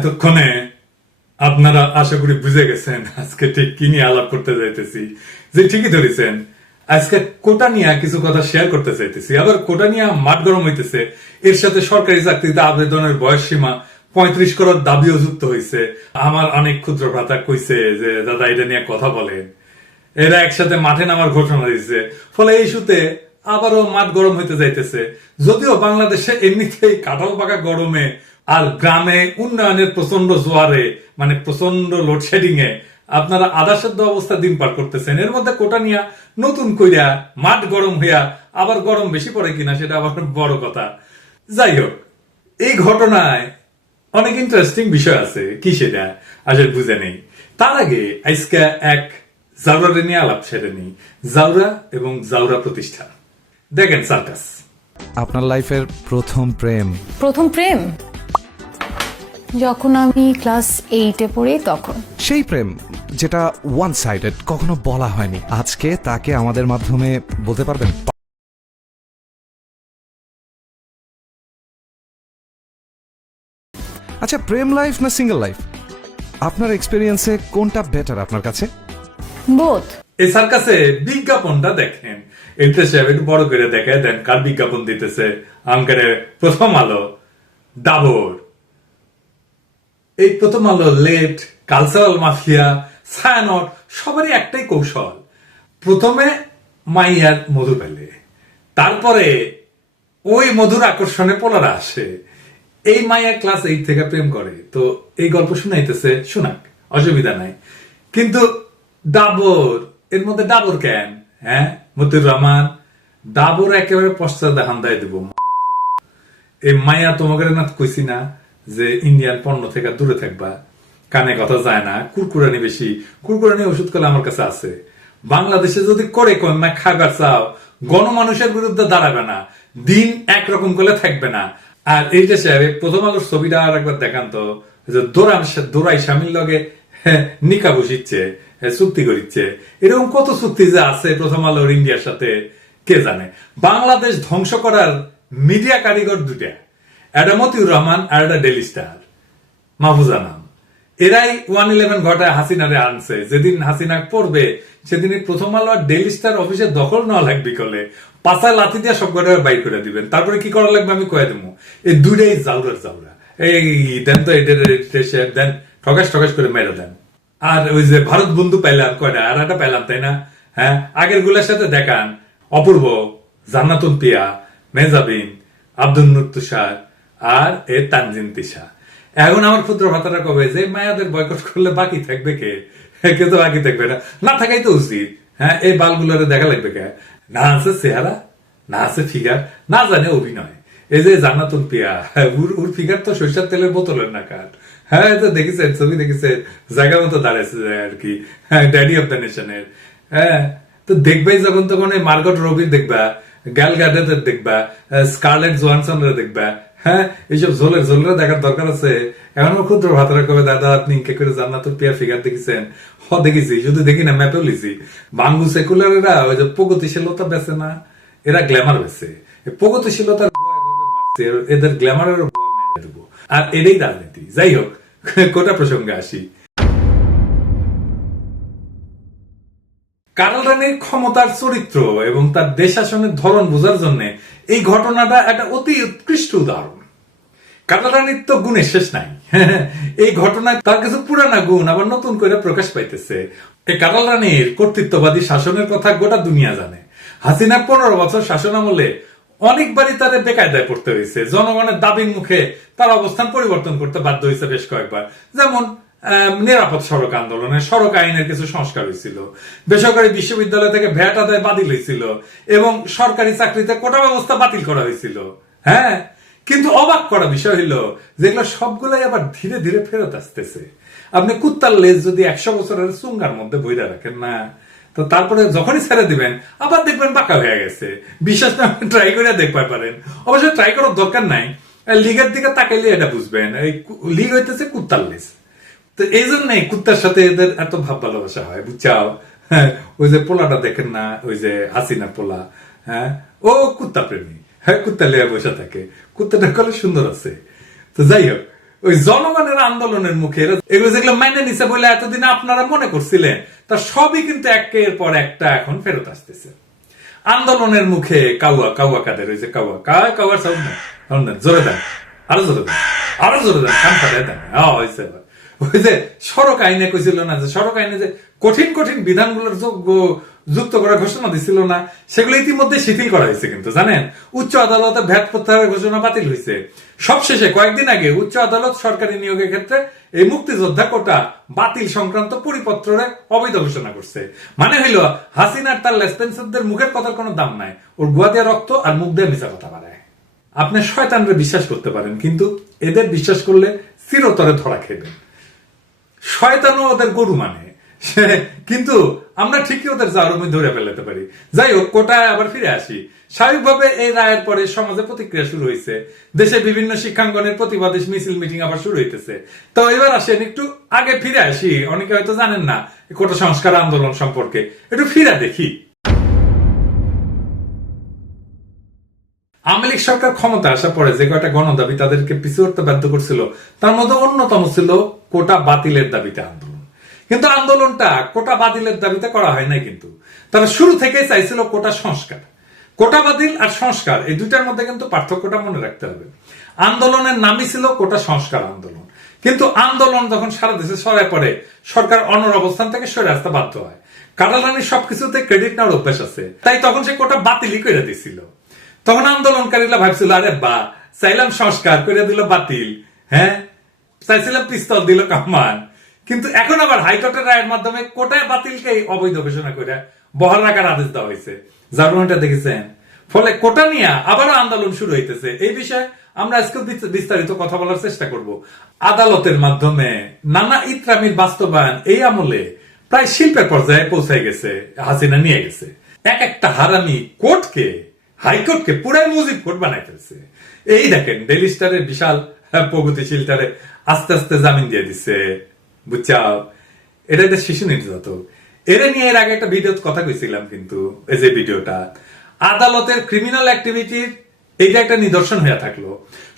এতক্ষণে আপনারা আশা করি বুঝে গেছেন আজকে ঠিক কি নিয়ে আলাপ করতে যাইতেছি যে ঠিকই ধরেছেন আজকে কোটা নিয়ে কিছু কথা শেয়ার করতে চাইতেছি আবার কোটা নিয়ে মাঠ গরম হইতেছে এর সাথে সরকারি চাকরিতে আবেদনের বয়স সীমা পঁয়ত্রিশ করার দাবিও যুক্ত হয়েছে আমার অনেক ক্ষুদ্র ভ্রাতা কইছে যে দাদা এটা নিয়ে কথা বলেন এরা একসাথে মাঠে নামার ঘোষণা দিয়েছে ফলে এই সুতে আবারও মাঠ গরম হইতে যাইতেছে যদিও বাংলাদেশে এমনিতেই কাঠাল পাকা গরমে আর গ্রামে উন্নয়নের প্রচন্ড জোয়ারে মানে প্রচন্ড লোডশেডিং এ আপনারা আদাসাধ্য অবস্থা দিন পার করতেছেন এর মধ্যে কোটা নিয়ে নতুন কইরা মাঠ গরম হইয়া আবার গরম বেশি পড়ে কিনা সেটা আবার বড় কথা যাই হোক এই ঘটনায় অনেক ইন্টারেস্টিং বিষয় আছে কি সেটা আসলে বুঝে নেই তার আগে আজকে এক জাউরা নিয়ে আলাপ সেরে নেই জাউরা এবং জাউরা প্রতিষ্ঠান দেখেন সার্কাস আপনার লাইফের প্রথম প্রেম প্রথম প্রেম যখন আমি ক্লাস এইটে পড়ি তখন সেই প্রেম যেটা ওয়ান সাইডেড কখনো বলা হয়নি আজকে তাকে আমাদের মাধ্যমে বলতে পারবেন আচ্ছা প্রেম লাইফ না সিঙ্গেল লাইফ আপনার এক্সপিরিয়েন্সে কোনটা বেটার আপনার কাছে বোধ এসার কাছে বিজ্ঞাপনটা দেখেন এমতে সাহেব একটু বড় করে দেখে দেন কার বিজ্ঞাপন দিতেছে আমাকে প্রথম আলো ডাবর এই প্রথম আলো লেট কালচারাল মাফিয়া ছায়ানট সবারই একটাই কৌশল প্রথমে মাইয়ার মধু পেলে তারপরে ওই মধুর আকর্ষণে পোলারা আসে এই মাইয়া ক্লাস এইট থেকে প্রেম করে তো এই গল্প শুনাইতেছে শোনাক অসুবিধা নাই কিন্তু ডাবর এর মধ্যে ডাবর কেন হ্যাঁ মতির রহমান ডাবর একেবারে পশ্চাৎ দেখান দেয় দেব এই মাইয়া তোমাকে না কইসি না যে ইন্ডিয়ান পণ্য থেকে দূরে থাকবা কানে কথা যায় না কুরকুরানি বেশি কুরকুরানি ওষুধ কলে আমার কাছে আছে বাংলাদেশে যদি করে কমা খাবার চাও গণমানুষের বিরুদ্ধে দাঁড়াবে না দিন একরকম করে থাকবে না আর এই যে সাহেব প্রথম আলোর ছবিটা আর একবার দেখান তো যে দোরাম দোরাই স্বামীর লগে হ্যাঁ, নিকা বসিচ্ছে হ্যাঁ, চুক্তি করিচ্ছে এরকম কত চুক্তি যে আছে প্রথম আলোর ইন্ডিয়ার সাথে কে জানে বাংলাদেশ ধ্বংস করার মিডিয়া কারিগর দুটা একটা মতিউর রহমান আর একটা ডেলি স্টার মাহফুজ আনাম এরাই ওয়ান ইলেভেন ঘটায় হাসিনারে আনছে যেদিন হাসিনা পড়বে সেদিনই প্রথম আলো আর ডেলি স্টার অফিসে দখল নেওয়া লাগবে কলে পাশায় লাথি দিয়ে সব ঘটা বাইর করে দিবেন তারপরে কি করা লাগবে আমি কয়ে দেবো এই দুইটাই জাউরার জাউরা এই দেন তো এটা দেন ঠকাস ঠকাস করে মেরে দেন আর ওই যে ভারত বন্ধু পাইলাম কয়টা আর একটা পাইলাম তাই না হ্যাঁ আগের গুলার সাথে দেখান অপূর্ব জান্নাতুল পিয়া মেজাবিন আব্দুল নুর তুষার আর এ তানজিন তিশা এখন আমার ক্ষুদ্র ভাতাটা কবে যে মায়াদের বয়কট করলে বাকি থাকবে কে কেউ তো বাকি থাকবে না না থাকাই তো উচিত হ্যাঁ এই বালগুলোরে দেখা লাগবে কে না আছে চেহারা না আছে ফিগার না জানে অভিনয় এই যে জান্নাতুল পিয়া উর উর ফিগার তো সরিষার তেলের বোতলের না কাঠ হ্যাঁ তো দেখেছেন ছবি দেখেছেন জায়গা মতো দাঁড়াইছে আর কি হ্যাঁ ড্যাডি অফ দ্য নেশনের হ্যাঁ তো দেখবে যখন তখন এই মার্গট রবির দেখবা গ্যাল গার্ডেদের দেখবা স্কারলেট জোয়ানসনরা দেখবা হ্যাঁ এইসব ঝোলের ঝোলেরা দেখার দরকার আছে এখনো ক্ষুদ্র ভাতারা কবে দাদা আপনি কে করে জান্নাতুল পিয়া ফিগার দেখেছেন হ দেখেছি শুধু দেখি না ম্যাপেও লিছি বাঙ্গু সেকুলারেরা ওই যে প্রগতিশীলতা বেছে না এরা গ্ল্যামার বেছে প্রগতিশীলতার এদের গ্ল্যামারের আর এটাই রাজনীতি যাই হোক কোটা প্রসঙ্গে আসি কারল রানির ক্ষমতার চরিত্র এবং তার দেশাসনের ধরন বোঝার জন্য এই ঘটনাটা একটা অতি উৎকৃষ্ট উদাহরণ কারল রানির তো গুণের শেষ নাই এই ঘটনায় তার কিছু পুরানা গুণ আবার নতুন করে প্রকাশ পাইতেছে এই কার্ল রানের কর্তৃত্ববাদী শাসনের কথা গোটা দুনিয়া জানে হাসিনা পনেরো বছর শাসন আমলে অনেকবারই তাদের বেকায়দায় পড়তে হয়েছে জনগণের দাবির মুখে তার অবস্থান পরিবর্তন করতে বাধ্য হয়েছে বেশ কয়েকবার যেমন নিরাপদ সড়ক আন্দোলনে সড়ক আইনের কিছু সংস্কার হয়েছিল বেসরকারি বিশ্ববিদ্যালয় থেকে ভ্যাট আদায় বাতিল হয়েছিল এবং সরকারি চাকরিতে কোটা ব্যবস্থা বাতিল করা হয়েছিল হ্যাঁ কিন্তু অবাক করা বিষয় হলো যেগুলো সবগুলাই আবার ধীরে ধীরে ফেরত আসতেছে আপনি কুত্তার লেজ যদি একশো বছরের চুঙ্গার মধ্যে বইরা রাখেন না তো তারপরে যখনই ছেড়ে দিবেন আবার দেখবেন বাঁকা হয়ে গেছে বিশ্বাস না ট্রাই করে দেখতে পারেন অবশ্য ট্রাই করার দরকার নাই লিগের দিকে তাকাইলে এটা বুঝবেন এই লিগ হইতেছে কুত্তার লেজ তো এই জন্য এই কুত্তার সাথে এদের এত ভাব ভালোবাসা হয় বুঝছাও হ্যাঁ, ওই যে পোলাটা দেখেন না ওই যে হাসিনা পোলা হ্যাঁ ও কুত্তা প্রেমী হ্যাঁ কুত্তা লেয়া বসে থাকে কুত্তাটা কলে সুন্দর আছে তো যাই হোক ওই জনগণের আন্দোলনের মুখে এগুলো যেগুলো মাইনে নিছে বলে এতদিন আপনারা মনে করছিলেন তা সবই কিন্তু একের পর একটা এখন ফেরত আসতেছে আন্দোলনের মুখে কাউয়া কাউয়া কাদের ওই যে কাউয়া কায় কাউয়ার সাউন্ড না জোরে দেন আরো জোরে দেন আরো জোরে দেন কান ফাটাই দেন হ্যাঁ হয়েছে ওই যে সড়ক আইনে কইছিল না যে সড়ক আইনে যে কঠিন কঠিন বিধানগুলোর যুক্ত করার ঘোষণা দিছিল না সেগুলো ইতিমধ্যে শিথিল করা হয়েছে কিন্তু জানেন উচ্চ আদালতে ভ্যাট প্রত্যাহারের ঘোষণা বাতিল হয়েছে সবশেষে কয়েকদিন আগে উচ্চ আদালত সরকারি নিয়োগের ক্ষেত্রে এই মুক্তিযোদ্ধা কোটা বাতিল সংক্রান্ত পরিপত্রে অবৈধ ঘোষণা করছে মানে হইল হাসিনার তার লেসপেন্সারদের মুখের কথার কোনো দাম নাই ওর গুয়া রক্ত আর মুখ দিয়ে মিশা কথা বাড়ায় আপনি শয়তানরে বিশ্বাস করতে পারেন কিন্তু এদের বিশ্বাস করলে চিরতরে ধরা খেবেন শয়তানও ওদের গরু মানে কিন্তু আমরা ঠিকই ওদের জারুমি ধরে ফেলাতে পারি যাই হোক কোটায় আবার ফিরে আসি স্বাভাবিকভাবে এই রায়ের পরে সমাজে প্রতিক্রিয়া শুরু হয়েছে দেশে বিভিন্ন শিক্ষাঙ্গনের প্রতিবাদ মিছিল মিটিং আবার শুরু হইতেছে তো এবার আসেন একটু আগে ফিরে আসি অনেকে হয়তো জানেন না কোটা সংস্কার আন্দোলন সম্পর্কে একটু ফিরে দেখি আওয়ামী লীগ সরকার ক্ষমতা আসার পরে যে কয়টা গণদাবি তাদেরকে পিছু হতে বাধ্য করছিল তার মধ্যে অন্যতম ছিল কোটা বাতিলের দাবিতে আন্দোলন কিন্তু আন্দোলনটা কোটা বাতিলের দাবিতে করা হয় না কিন্তু তারা শুরু থেকেই চাইছিল কোটা সংস্কার কোটা বাতিল আর সংস্কার এই দুইটার মধ্যে কিন্তু পার্থক্যটা মনে রাখতে হবে আন্দোলনের নামই ছিল কোটা সংস্কার আন্দোলন কিন্তু আন্দোলন যখন সারা দেশে সরায় পড়ে সরকার অন্যর অবস্থান থেকে সরে আসতে বাধ্য হয় কাটালানির সবকিছুতে ক্রেডিট নেওয়ার অভ্যাস আছে তাই তখন সে কোটা বাতিলই করে দিছিল তখন আন্দোলনকারীরা ভাবছিল আরে বা চাইলাম সংস্কার করে দিল বাতিল হ্যাঁ চাইছিলাম পিস্তল দিল কামান কিন্তু এখন আবার হাইকোর্টের রায়ের মাধ্যমে কোটায় বাতিলকে অবৈধ ঘোষণা করে বহাল রাখার আদেশ দেওয়া হয়েছে জার্মানিটা দেখেছেন ফলে কোটা নিয়ে আবারও আন্দোলন শুরু হইতেছে এই বিষয়ে আমরা আজকে বিস্তারিত কথা বলার চেষ্টা করব আদালতের মাধ্যমে নানা ইত্রামির বাস্তবায়ন এই আমলে প্রায় শিল্পের পর্যায়ে পৌঁছায় গেছে হাসিনা নিয়ে গেছে এক একটা হারামি কোর্টকে হাইকোর্টকে পুরাই মুজিব কোর্ট বানাই ফেলছে এই দেখেন ডেলি স্টারের বিশাল প্রগতিশীল তারে আস্তে আস্তে জামিন দিয়ে দিছে বুঝছাও এটা একটা শিশু নির্যাতন এটা নিয়ে এর আগে একটা ভিডিও কথা কইছিলাম কিন্তু এই যে ভিডিওটা আদালতের ক্রিমিনাল অ্যাক্টিভিটির এইটা একটা নিদর্শন হয়ে থাকলো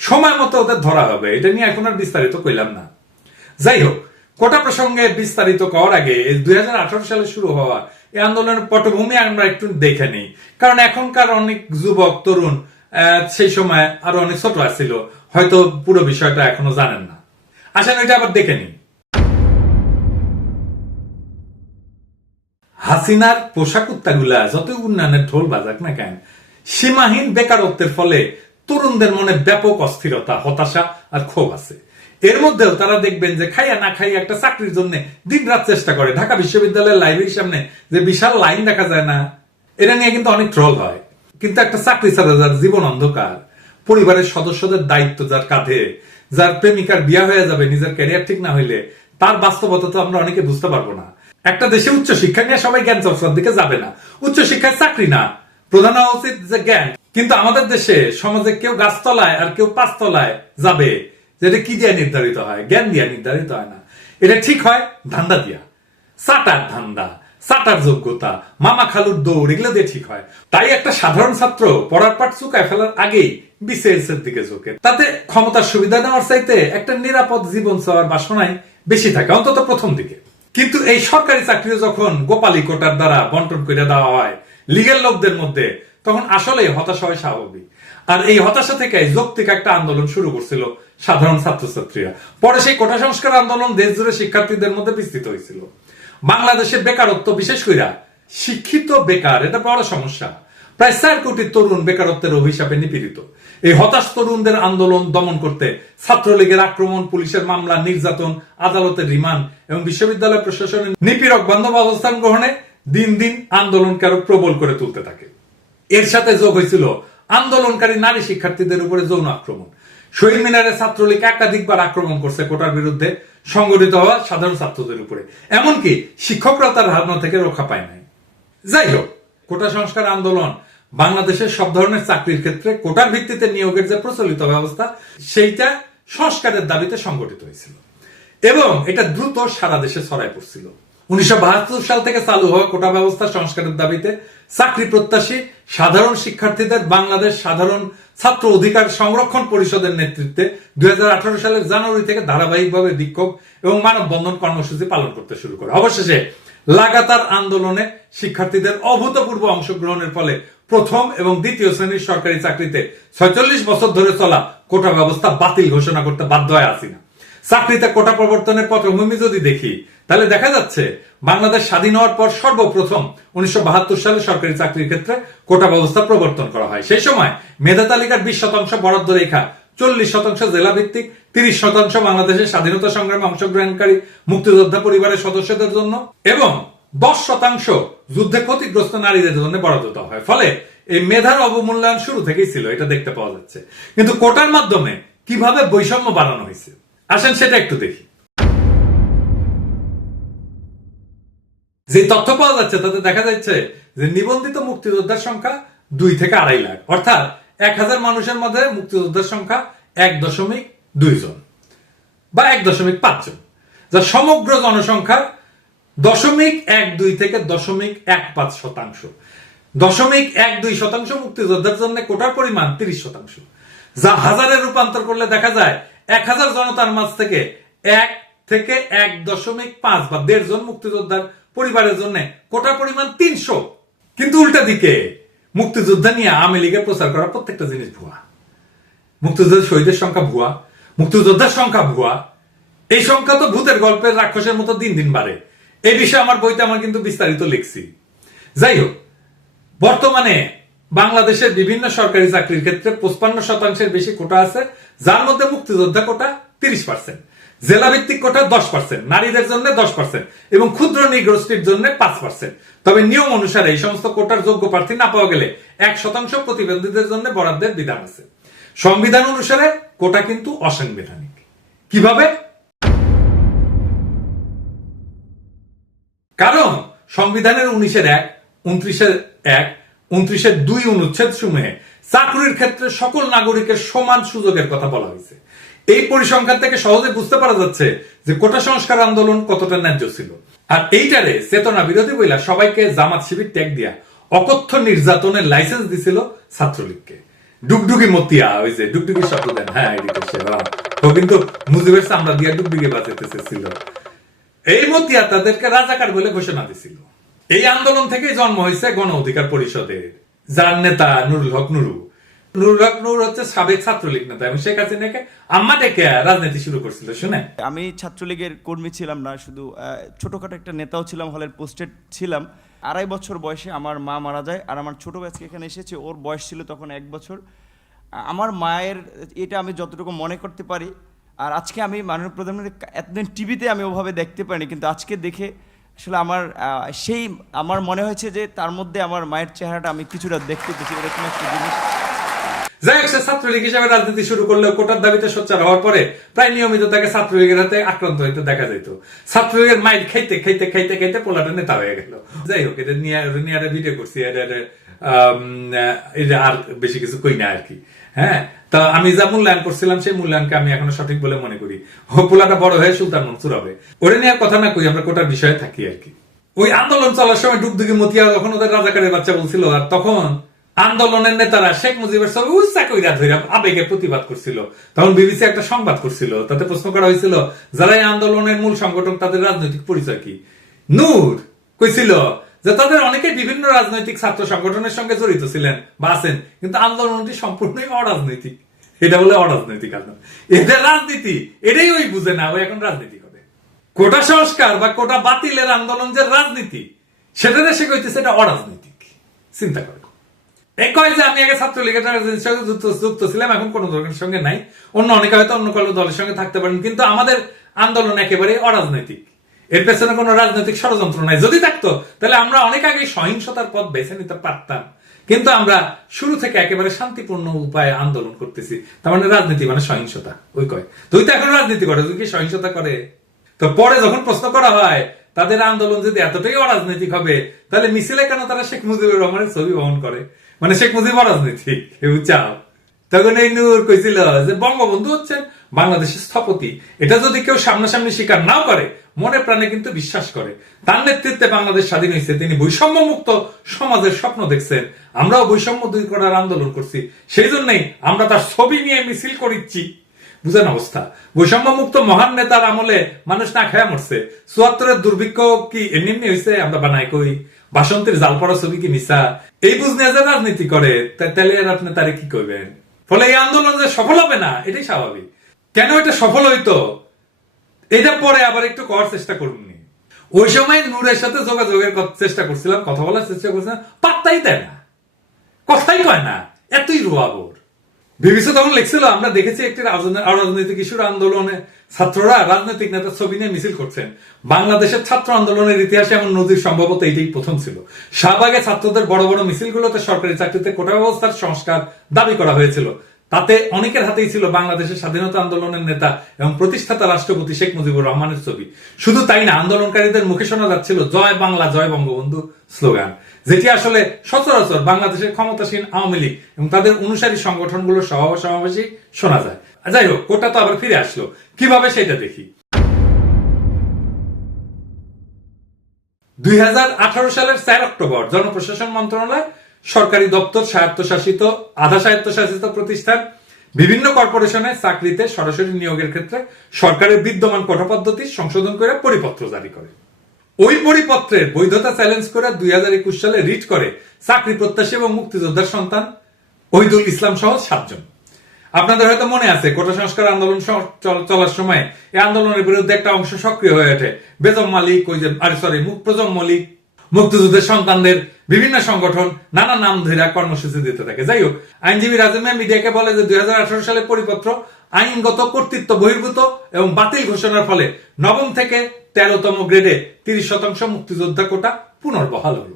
সময় মতো ওদের ধরা হবে এটা নিয়ে এখন আর বিস্তারিত কইলাম না যাই হোক কোটা প্রসঙ্গে বিস্তারিত করার আগে দুই হাজার সালে শুরু হওয়া এই আন্দোলনের পটভূমি আমরা একটু দেখে নিই কারণ এখনকার অনেক যুবক তরুণ সেই সময় আরো অনেক ছোট আসছিল হয়তো পুরো বিষয়টা এখনো জানেন না আসেন ওইটা আবার দেখে নিন হাসিনার পোশাক উত্তাগুলা যত উন্নয়নের ঢোল বাজাক না কেন সীমাহীন বেকারত্বের ফলে তরুণদের মনে ব্যাপক অস্থিরতা হতাশা আর ক্ষোভ আছে এর মধ্যেও তারা দেখবেন যে খাইয়া না খাইয়া একটা চাকরির জন্য দিন রাত চেষ্টা করে ঢাকা বিশ্ববিদ্যালয়ের লাইব্রেরির সামনে যে বিশাল লাইন দেখা যায় না এটা নিয়ে কিন্তু অনেক ট্রল হয় কিন্তু একটা চাকরি ছাড়া যার জীবন অন্ধকার পরিবারের সদস্যদের দায়িত্ব যার কাঁধে যার প্রেমিকার বিয়ে হয়ে যাবে নিজের ক্যারিয়ার ঠিক না হইলে তার বাস্তবতা তো আমরা অনেকে বুঝতে পারবো না একটা দেশে উচ্চ শিক্ষা নিয়ে সবাই জ্ঞান চর্চার দিকে যাবে না উচ্চ শিক্ষায় চাকরি না প্রধান হওয়া উচিত যে জ্ঞান কিন্তু আমাদের দেশে সমাজে কেউ গাছতলায় আর কেউ পাঁচতলায় যাবে যেটা কি দিয়ে নির্ধারিত হয় জ্ঞান দিয়ে নির্ধারিত হয় না এটা ঠিক হয় ধান্দা দিয়া চাটার ধান্দা চাটার যোগ্যতা মামা খালুর দৌড় এগুলো দিয়ে ঠিক হয় তাই একটা সাধারণ ছাত্র পড়ার পাঠ চুকায় ফেলার আগেই বিসিএস দিকে ঝোঁকে তাতে ক্ষমতার সুবিধা নেওয়ার চাইতে একটা নিরাপদ জীবন চাওয়ার বাসনায় বেশি থাকে অন্তত প্রথম দিকে কিন্তু এই সরকারি চাকরিও যখন গোপালী কোটার দ্বারা বন্টন করে দেওয়া হয় লিগের লোকদের মধ্যে তখন আসলে হতাশা হয় স্বাভাবিক আর এই হতাশা থেকে যৌক্তিক একটা আন্দোলন শুরু করছিল সাধারণ ছাত্রছাত্রীরা পরে সেই কোটা সংস্কার আন্দোলন দেশ জুড়ে শিক্ষার্থীদের মধ্যে বিস্তৃত হয়েছিল বাংলাদেশের বেকারত্ব বিশেষ করে শিক্ষিত বেকার এটা বড় সমস্যা প্রায় চার কোটি তরুণ বেকারত্বের অভিশাপে নিপীড়িত এই হতাশ তরুণদের আন্দোলন দমন করতে ছাত্রলীগের আক্রমণ পুলিশের মামলা নির্যাতন আদালতের রিমান্ড এবং বিশ্ববিদ্যালয় প্রশাসনের নিপীড়ক বান্ধব অবস্থান গ্রহণে দিন দিন আন্দোলনকে আরো প্রবল করে তুলতে থাকে এর সাথে যোগ হয়েছিল আন্দোলনকারী নারী শিক্ষার্থীদের উপরে যৌন আক্রমণ শহীদ মিনারে ছাত্রলীগ একাধিকবার আক্রমণ করছে কোটার বিরুদ্ধে সংগঠিত হওয়া সাধারণ ছাত্রদের উপরে এমনকি শিক্ষকরা তার হারানো থেকে রক্ষা পায় নাই যাই হোক কোটা সংস্কার আন্দোলন বাংলাদেশের সব ধরনের চাকরির ক্ষেত্রে কোটার ভিত্তিতে নিয়োগের যে প্রচলিত ব্যবস্থা সেইটা সংস্কারের দাবিতে সংগঠিত হয়েছিল এবং এটা দ্রুত সারা দেশে ছড়ায় পড়ছিল উনিশশো সাল থেকে চালু হওয়া কোটা ব্যবস্থা সংস্কারের দাবিতে চাকরি প্রত্যাশী সাধারণ শিক্ষার্থীদের বাংলাদেশ সাধারণ ছাত্র অধিকার সংরক্ষণ পরিষদের নেতৃত্বে দুই হাজার সালের জানুয়ারি থেকে ধারাবাহিকভাবে বিক্ষোভ এবং মানববন্ধন কর্মসূচি পালন করতে শুরু করে অবশেষে লাগাতার আন্দোলনে শিক্ষার্থীদের অভূতপূর্ব অংশগ্রহণের ফলে প্রথম এবং দ্বিতীয় শ্রেণীর সরকারি চাকরিতে ছয়চল্লিশ বছর ধরে চলা কোটা ব্যবস্থা বাতিল ঘোষণা করতে বাধ্য হয় আসি না চাকরিতে কোটা প্রবর্তনের পটভূমি যদি দেখি তাহলে দেখা যাচ্ছে বাংলাদেশ স্বাধীন হওয়ার পর সর্বপ্রথম উনিশশো সালে সরকারি চাকরির ক্ষেত্রে কোটা ব্যবস্থা প্রবর্তন করা হয় সেই সময় মেধা তালিকার বিশ শতাংশ বরাদ্দ রেখা চল্লিশ শতাংশ জেলা ভিত্তিক তিরিশ শতাংশ বাংলাদেশের স্বাধীনতা সংগ্রামে অংশগ্রহণকারী মুক্তিযোদ্ধা পরিবারের সদস্যদের জন্য এবং দশ শতাংশ যুদ্ধে ক্ষতিগ্রস্ত নারীদের জন্য বরাদ্দ হয় ফলে এই মেধার অবমূল্যায়ন শুরু থেকেই ছিল এটা দেখতে পাওয়া যাচ্ছে কিন্তু কোটার মাধ্যমে কিভাবে বৈষম্য বাড়ানো হয়েছে আসেন সেটা একটু দেখি যে তথ্য পাওয়া যাচ্ছে তাতে দেখা যাচ্ছে যে নিবন্ধিত মুক্তিযোদ্ধার সংখ্যা দুই থেকে আড়াই লাখ অর্থাৎ এক হাজার মানুষের মধ্যে মুক্তিযোদ্ধার সংখ্যা এক দশমিক দুই জন বা এক দশমিক পাঁচ জন যা সমগ্র জনসংখ্যা দশমিক এক দুই থেকে দশমিক এক পাঁচ শতাংশ দশমিক এক দুই শতাংশ মুক্তিযোদ্ধার জন্য কোটার পরিমাণ তিরিশ শতাংশ যা হাজারে রূপান্তর করলে দেখা যায় এক হাজার জনতার মাঝ থেকে এক থেকে এক দশমিক পাঁচ বা দেড় জন মুক্তিযোদ্ধার পরিবারের জন্য কোটার পরিমাণ তিনশো কিন্তু উল্টা দিকে মুক্তিযোদ্ধা নিয়ে আওয়ামী লীগের প্রচার করা প্রত্যেকটা জিনিস ভুয়া মুক্তিযোদ্ধা শহীদের সংখ্যা ভুয়া মুক্তিযোদ্ধার সংখ্যা ভুয়া এই সংখ্যা তো ভূতের গল্পের রাক্ষসের মতো দিন দিন বাড়ে এই বিষয়ে আমার বইতে আমার কিন্তু বিস্তারিত লিখছি যাই হোক বর্তমানে বাংলাদেশের বিভিন্ন সরকারি চাকরির ক্ষেত্রে পঁচপান্ন শতাংশের বেশি কোটা আছে যার মধ্যে মুক্তিযোদ্ধা কোটা তিরিশ পার্সেন্ট জেলা ভিত্তিক কোটা দশ পার্সেন্ট নারীদের জন্য দশ পার্সেন্ট এবং ক্ষুদ্র নিগ্রস্টির জন্য পাঁচ পার্সেন্ট তবে নিয়ম অনুসারে এই সমস্ত কোটার যোগ্য প্রার্থী না পাওয়া গেলে এক শতাংশ প্রতিবন্ধীদের জন্য বরাদ্দের বিধান আছে সংবিধান অনুসারে কোটা কিন্তু অসাংবিধানিক কিভাবে কারণ সংবিধানের উনিশের এক উনত্রিশের এক উনত্রিশের দুই অনুচ্ছেদ সমূহে চাকরির ক্ষেত্রে সকল নাগরিকের সমান সুযোগের কথা বলা হয়েছে এই পরিসংখ্যান থেকে সহজে বুঝতে পারা যাচ্ছে যে কোটা সংস্কার আন্দোলন কতটা ন্যায্য ছিল আর এইটারে চেতনা বিরোধী বইলা সবাইকে জামাত শিবির ট্যাগ দিয়া অকথ্য নির্যাতনের লাইসেন্স দিছিল ছাত্রলীগকে ডুগডুগি মতিয়া ওই যে ডুগডুগি শব্দ দেন হ্যাঁ এদিকে তো কিন্তু মুজিবের চামড়া দিয়া ডুগডুগি বাঁচাইতে ছিল এই মতিয়া তাদেরকে রাজাকার বলে ঘোষণা দিছিল এই আন্দোলন থেকে জন্ম হয়েছে গণ অধিকার পরিষদের যার নেতা নুরুল হক নুরু আমি ছাত্রলীগের কর্মী ছিলাম না শুধু ছোটখাটো একটা নেতাও ছিলাম হলের পোস্টেড ছিলাম আড়াই বছর বয়সে আমার মা মারা যায় আর আমার ছোট ব্যাচকে এখানে এসেছে ওর বয়স ছিল তখন এক বছর আমার মায়ের এটা আমি যতটুকু মনে করতে পারি আর আজকে আমি মাননীয় প্রধানমন্ত্রী এতদিন টিভিতে আমি ওভাবে দেখতে পারিনি কিন্তু আজকে দেখে আসলে আমার সেই আমার মনে হয়েছে যে তার মধ্যে আমার মায়ের চেহারাটা আমি কিছুটা দেখতে পেয়েছি এরকম একটা জিনিস যাই হোক সে ছাত্রলীগ হিসাবে রাজনীতি শুরু করলেও কোটার দাবিতে সোচ্চার হওয়ার পরে প্রায় নিয়মিত তাকে ছাত্রলীগের হাতে আক্রান্ত হইতে দেখা যেত ছাত্রলীগের মাইল খাইতে খাইতে খাইতে খাইতে পোলাটা নেতা হয়ে গেল যাই হোক এটা নিয়ে নিয়ে একটা ভিডিও করছি এটা আর বেশি কিছু কই না আর কি হ্যাঁ তা আমি যা মূল্যায়ন করছিলাম সেই মূল্যায়নকে আমি এখনো সঠিক বলে মনে করি পোলাটা বড় হয়ে সুলতান মনসুর হবে ওরে নিয়ে কথা না কই আমরা কোটার বিষয়ে থাকি আর কি ওই আন্দোলন চলার সময় ডুবদুগি মতিয়া যখন ওদের রাজাকারের বাচ্চা বলছিল আর তখন আন্দোলনের নেতারা শেখ মুজিবের সঙ্গে উচ্চা কইরা ধরে আবেগে প্রতিবাদ করছিল তখন বিবিসি একটা সংবাদ করছিল তাতে প্রশ্ন করা হয়েছিল যারা এই আন্দোলনের মূল সংগঠন তাদের রাজনৈতিক পরিচয় কি নূর কইছিল যে তাদের অনেকে বিভিন্ন রাজনৈতিক ছাত্র সংগঠনের সঙ্গে জড়িত ছিলেন বা আছেন কিন্তু আন্দোলনটি সম্পূর্ণই অরাজনৈতিক এটা বলে অরাজনৈতিক আন্দোলন এদের রাজনীতি এটাই ওই বুঝে না ওই এখন রাজনীতি হবে কোটা সংস্কার বা কোটা বাতিলের আন্দোলন যে রাজনীতি সেটা দেশে কইতেছে এটা অরাজনৈতিক চিন্তা করে আমি আগে ছাত্রলীগের সঙ্গে যুক্ত যুক্ত ছিলাম এখন কোনো দলের সঙ্গে নাই অন্য অনেকে হয়তো অন্য কোনো দলের সঙ্গে থাকতে পারেন কিন্তু আমাদের আন্দোলন একেবারে অরাজনৈতিক এর পেছনে কোনো রাজনৈতিক ষড়যন্ত্র নাই যদি থাকতো তাহলে আমরা অনেক আগে সহিংসতার পথ বেছে নিতে পারতাম কিন্তু আমরা শুরু থেকে একেবারে শান্তিপূর্ণ উপায়ে আন্দোলন করতেছি তার মানে রাজনীতি মানে সহিংসতা ওই কয় তুই তো এখন রাজনীতি করে তুই কি সহিংসতা করে তো পরে যখন প্রশ্ন করা হয় তাদের আন্দোলন যদি এতটাই অরাজনৈতিক হবে তাহলে মিছিলে কেন তারা শেখ মুজিবুর রহমানের ছবি বহন করে মানে শেখ মুজিব অরাজনৈতিক চাও তখন এই নূর কইছিল যে বঙ্গবন্ধু হচ্ছেন বাংলাদেশের স্থপতি এটা যদি কেউ সামনাসামনি স্বীকার না করে মনে প্রাণে কিন্তু বিশ্বাস করে তার নেতৃত্বে বাংলাদেশ স্বাধীন হয়েছে তিনি বৈষম্য মুক্ত সমাজের স্বপ্ন দেখছেন আমরাও বৈষম্য দূর করার আন্দোলন করছি সেই জন্যই আমরা তার ছবি নিয়ে মিছিল করিচ্ছি বুঝেন অবস্থা বৈষম্য মুক্ত মহান নেতার আমলে মানুষ না খেয়া মরছে চুয়াত্তরের দুর্ভিক্ষ কি এমনি এমনি হয়েছে আমরা বানাই কই বাসন্তীর জাল পড়া ছবি কি মিশা এই বুঝ নিয়ে যে রাজনীতি করে তাহলে আপনি তারে কি করবেন ফলে এই আন্দোলন যে সফল হবে না এটাই স্বাভাবিক কেন এটা সফল হইতো এটা পরে আবার একটু করার চেষ্টা করুন ওই সময় নূরের সাথে যোগাযোগের চেষ্টা করছিলাম কথা বলার চেষ্টা করছিলাম পাত্তাই দেয় না কথাই কয় না এতই রুয়াবর বিবিসি তখন লিখছিল আমরা দেখেছি একটি রাজনৈতিক ইস্যুর আন্দোলনে ছাত্ররা রাজনৈতিক নেতা ছবি নিয়ে মিছিল করছেন বাংলাদেশের ছাত্র আন্দোলনের ইতিহাসে এমন নজির সম্ভবত এটাই প্রথম ছিল শাহবাগে ছাত্রদের বড় বড় মিছিলগুলোতে সরকারি চাকরিতে কোটা ব্যবস্থার সংস্কার দাবি করা হয়েছিল তাতে অনেকের হাতেই ছিল বাংলাদেশের স্বাধীনতা আন্দোলনের নেতা এবং প্রতিষ্ঠাতা রাষ্ট্রপতি শেখ মুজিবুর রহমানের ছবি শুধু তাই না আন্দোলনকারীদের মুখে শোনা যাচ্ছিল জয় বাংলা জয় বঙ্গবন্ধু স্লোগান যেটি আসলে সচরাচর বাংলাদেশের ক্ষমতাসীন আওয়ামী লীগ এবং তাদের অনুসারী সংগঠনগুলোর সহ সমাবেশে শোনা যায় যাই হোক কোটা তো আবার ফিরে আসলো কিভাবে সেটা দেখি দুই সালের চার অক্টোবর জনপ্রশাসন মন্ত্রণালয় সরকারি দপ্তর স্বায়ত্তশাসিত আধা স্বায়ত্তশাসিত প্রতিষ্ঠান বিভিন্ন কর্পোরেশনে চাকরিতে সরাসরি নিয়োগের ক্ষেত্রে সরকারের বিদ্যমান কঠোর পদ্ধতি সংশোধন করে পরিপত্র জারি করে ওই পরিপত্রের বৈধতা চ্যালেঞ্জ করে দুই হাজার একুশ সালে রিট করে চাকরি প্রত্যাশী এবং মুক্তিযোদ্ধার সন্তান ওহিদুল ইসলাম সহ সাতজন আপনাদের হয়তো মনে আছে কোটা সংস্কার আন্দোলন চলার সময় এই আন্দোলনের বিরুদ্ধে একটা অংশ সক্রিয় হয়ে ওঠে বেজম মালিক ওই যে আরে সরি প্রজম মলিক মুক্তিযুদ্ধের সন্তানদের বিভিন্ন সংগঠন নানা নাম ধরে কর্মসূচি দিতে থাকে যাই হোক আইনজীবী রাজমিয়া মিডিয়াকে বলে যে দুই সালে পরিপত্র আইনগত কর্তৃত্ব বহির্ভূত এবং বাতিল ঘোষণার ফলে নবম থেকে তেরোতম গ্রেডে তিরিশ শতাংশ মুক্তিযোদ্ধা কোটা পুনর্বহাল হল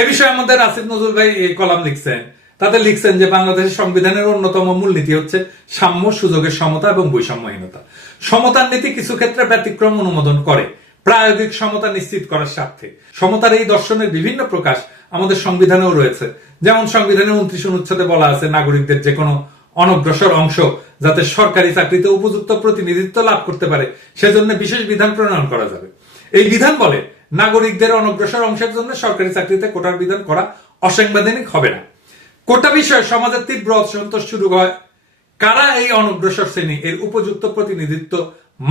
এ বিষয়ে আমাদের আসিফ নজরুল ভাই এই কলাম লিখছেন তাতে লিখছেন যে বাংলাদেশের সংবিধানের অন্যতম মূলনীতি হচ্ছে সাম্য সুযোগের সমতা এবং বৈষম্যহীনতা সমতার নীতি কিছু ক্ষেত্রে ব্যতিক্রম অনুমোদন করে প্রায়োগিক সমতা নিশ্চিত করার স্বার্থে সমতার এই দর্শনের বিভিন্ন প্রকাশ আমাদের সংবিধানেও রয়েছে যেমন সংবিধানের উনত্রিশ অনুচ্ছেদে বলা আছে নাগরিকদের যে কোনো অনগ্রসর অংশ যাতে সরকারি চাকরিতে উপযুক্ত প্রতিনিধিত্ব লাভ করতে পারে সেজন্য বিশেষ বিধান প্রণয়ন করা যাবে এই বিধান বলে নাগরিকদের অনগ্রসর অংশের জন্য সরকারি চাকরিতে কোটার বিধান করা অসাংবিধানিক হবে না কোটা বিষয়ে সমাজের তীব্র অসন্তোষ শুরু হয় কারা এই অনগ্রসর শ্রেণী এর উপযুক্ত প্রতিনিধিত্ব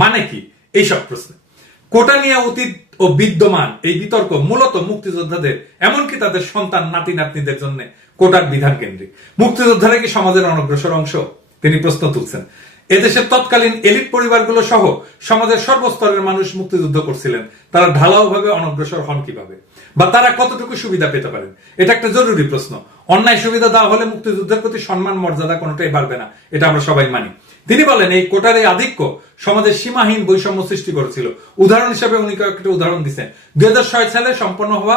মানে কি এইসব প্রশ্ন কোটা নিয়ে অতীত ও বিদ্যমান এই বিতর্ক মূলত মুক্তিযোদ্ধাদের এমনকি তাদের সন্তান নাতি নাতনিদের জন্য কোটার বিধান কেন্দ্রিক মুক্তিযোদ্ধারা কি সমাজের অনগ্রসর অংশ তিনি প্রশ্ন তুলছেন এদেশের তৎকালীন এলিট পরিবারগুলো সহ সমাজের সর্বস্তরের মানুষ মুক্তিযুদ্ধ করছিলেন তারা ঢালাওভাবে অনগ্রসর হন কিভাবে বা তারা কতটুকু সুবিধা পেতে পারেন এটা একটা জরুরি প্রশ্ন অন্যায় সুবিধা দেওয়া হলে মুক্তিযুদ্ধের প্রতি সম্মান মর্যাদা কোনোটাই বাড়বে না এটা আমরা সবাই মানি তিনি বলেন এই কোটার এই আধিক্য সমাজের সীমাহীন বৈষম্য সৃষ্টি করেছিল উদাহরণ হিসেবে উনি কয়েকটা উদাহরণ দিচ্ছেন দুই সালে সম্পন্ন হওয়া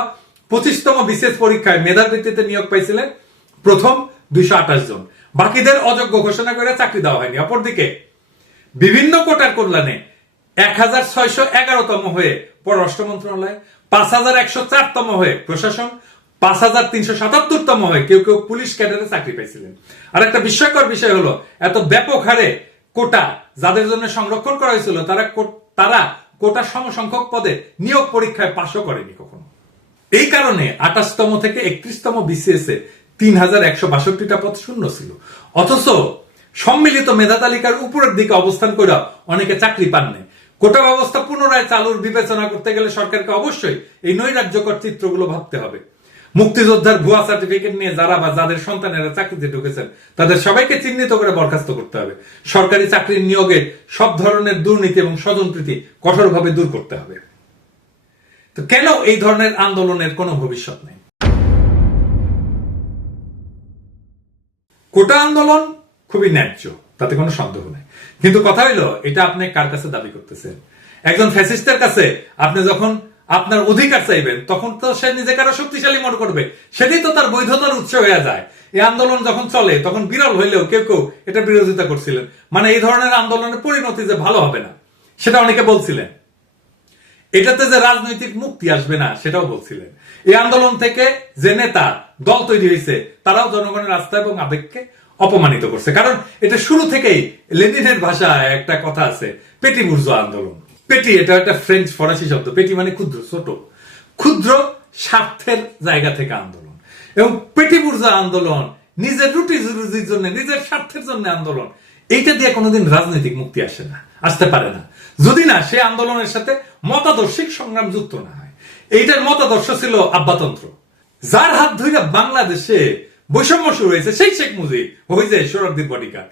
পঁচিশতম বিশেষ পরীক্ষায় মেধার ভিত্তিতে নিয়োগ পাইছিলেন প্রথম দুইশো জন বাকিদের অযোগ্য ঘোষণা করে চাকরি দেওয়া হয়নি অপরদিকে বিভিন্ন কোটার কল্যাণে এক হাজার ছয়শ এগারোতম হয়ে পররাষ্ট্র মন্ত্রণালয় পাঁচ হাজার একশো চারতম হয়ে প্রশাসন পাঁচ হাজার তিনশো সাতাত্তরতম হয়ে কেউ কেউ পুলিশ ক্যাডারে চাকরি পাইছিলেন আর একটা বিস্ময়কর বিষয় হলো এত ব্যাপক হারে কোটা যাদের জন্য সংরক্ষণ করা হয়েছিল তারা তারা কোটা সমসংখ্যক পদে নিয়োগ পরীক্ষায় পাশও করেনি কখনো এই কারণে আঠাশতম থেকে একত্রিশতম বিসিএস এ তিন হাজার একশো বাষট্টিটা পদ শূন্য ছিল অথচ সম্মিলিত মেধা তালিকার উপরের দিকে অবস্থান করে অনেকে চাকরি পান নাই কোটা ব্যবস্থা পুনরায় চালুর বিবেচনা করতে গেলে সরকারকে অবশ্যই এই নৈরাজ্যকর চিত্রগুলো ভাবতে হবে মুক্তিযোদ্ধার ভুয়া সার্টিফিকেট নিয়ে যারা বা যাদের সন্তানেরা চাকরিতে ঢুকেছেন তাদের সবাইকে চিহ্নিত করে বরখাস্ত করতে হবে সরকারি চাকরির নিয়োগে সব ধরনের দুর্নীতি এবং স্বজনপ্রীতি কঠোরভাবে দূর করতে হবে তো কেন এই ধরনের আন্দোলনের কোনো ভবিষ্যৎ নেই কোটা আন্দোলন খুবই ন্যায্য তাতে কোনো সন্দেহ নেই কিন্তু কথা হইল এটা আপনি কার কাছে দাবি করতেছেন একজন ফ্যাসিস্টের কাছে আপনি যখন আপনার অধিকার চাইবেন তখন তো সে নিজেকে আরো শক্তিশালী মনে করবে সেটাই তো তার বৈধতার উৎস হয়ে যায় এই আন্দোলন যখন চলে তখন বিরল হইলেও কেউ কেউ এটা বিরোধিতা করছিলেন মানে এই ধরনের আন্দোলনের পরিণতি যে ভালো হবে না সেটা অনেকে বলছিলেন এটাতে যে রাজনৈতিক মুক্তি আসবে না সেটাও বলছিলেন এই আন্দোলন থেকে যে নেতা দল তৈরি হয়েছে তারাও জনগণের আস্থা এবং আবেগকে অপমানিত করছে কারণ এটা শুরু থেকেই লেনিনের ভাষায় একটা কথা আছে পেটি বুর্জোয়া আন্দোলন পেটি এটা একটা ফ্রেঞ্চ ফরাসি শব্দ পেটি মানে ক্ষুদ্র ছোট ক্ষুদ্র স্বার্থের জায়গা থেকে আন্দোলন এবং পেটি বুর্জা আন্দোলন নিজের রুটি রুজির জন্য নিজের স্বার্থের জন্য আন্দোলন এইটা দিয়ে কোনোদিন রাজনৈতিক মুক্তি আসে না আসতে পারে না যদি না সে আন্দোলনের সাথে মতাদর্শিক সংগ্রাম যুক্ত না হয় এইটার মতাদর্শ ছিল আব্বাতন্ত্র যার হাত ধরে বাংলাদেশে বৈষম্য শুরু হয়েছে সেই শেখ মুজিব যায় সৌরভদ্বীপ বডিকার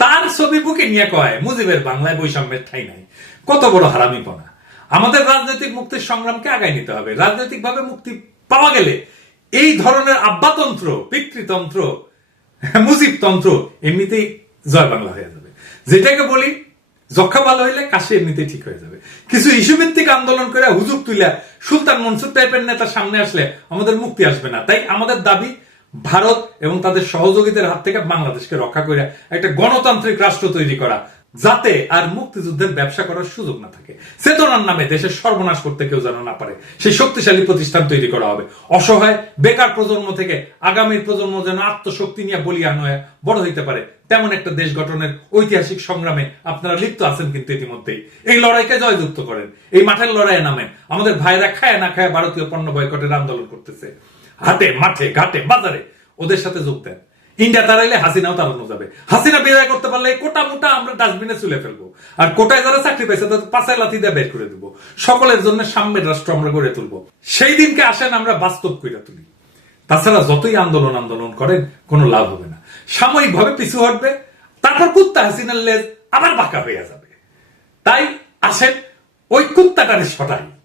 তার ছবি বুকে নিয়ে কয় মুজিবের বাংলায় বৈষম্যের ঠাই নাই কত বড় হারামিপনা আমাদের রাজনৈতিক মুক্তির সংগ্রামকে আগায় নিতে হবে রাজনৈতিকভাবে মুক্তি পাওয়া গেলে এই ধরনের আব্বাতন্ত্র পিতৃতন্ত্র মুজিবতন্ত্র এমনিতেই জয় বাংলা হয়ে যাবে যেটাকে বলি যক্ষা ভালো হইলে কাশি এমনিতেই ঠিক হয়ে যাবে কিছু ইস্যু ভিত্তিক আন্দোলন করে হুজুক তুলে সুলতান মনসুর টাইপের নেতার সামনে আসলে আমাদের মুক্তি আসবে না তাই আমাদের দাবি ভারত এবং তাদের সহযোগীদের হাত থেকে বাংলাদেশকে রক্ষা করে একটা গণতান্ত্রিক রাষ্ট্র তৈরি করা যাতে আর মুক্তিযুদ্ধের ব্যবসা করার সুযোগ না থাকে চেতনার নামে দেশের সর্বনাশ করতে কেউ যেন না পারে সেই শক্তিশালী প্রতিষ্ঠান তৈরি করা হবে অসহায় বেকার প্রজন্ম থেকে আগামী প্রজন্ম যেন আত্মশক্তি নিয়ে বলিয়ান হয়ে বড় হইতে পারে তেমন একটা দেশ গঠনের ঐতিহাসিক সংগ্রামে আপনারা লিপ্ত আছেন কিন্তু ইতিমধ্যেই এই লড়াইকে জয়যুক্ত করেন এই মাঠের লড়াইয়ে নামেন আমাদের ভাইরা খায় না খায় ভারতীয় পণ্য বয়কটের আন্দোলন করতেছে হাটে মাঠে ঘাটে বাজারে ওদের সাথে যোগ দেন ইন্ডিয়া তারাইলে হাসিনাও তাড়ানো যাবে হাসিনা বিদায় করতে পারলে কোটা মোটা আমরা ডাস্টবিনে চুলে ফেলবো আর কোটায় যারা চাকরি পাইছে তাদের পাঁচায় লাথি দিয়ে বের করে দেবো সকলের জন্য সাম্যের রাষ্ট্র আমরা গড়ে তুলবো সেই দিনকে আসেন আমরা বাস্তব করে তুলি তাছাড়া যতই আন্দোলন আন্দোলন করেন কোনো লাভ হবে না সাময়িকভাবে পিছু হটবে তারপর কুত্তা হাসিনার লেজ আবার বাঁকা হইয়া যাবে তাই আসেন ওই কুত্তাটারে সটাই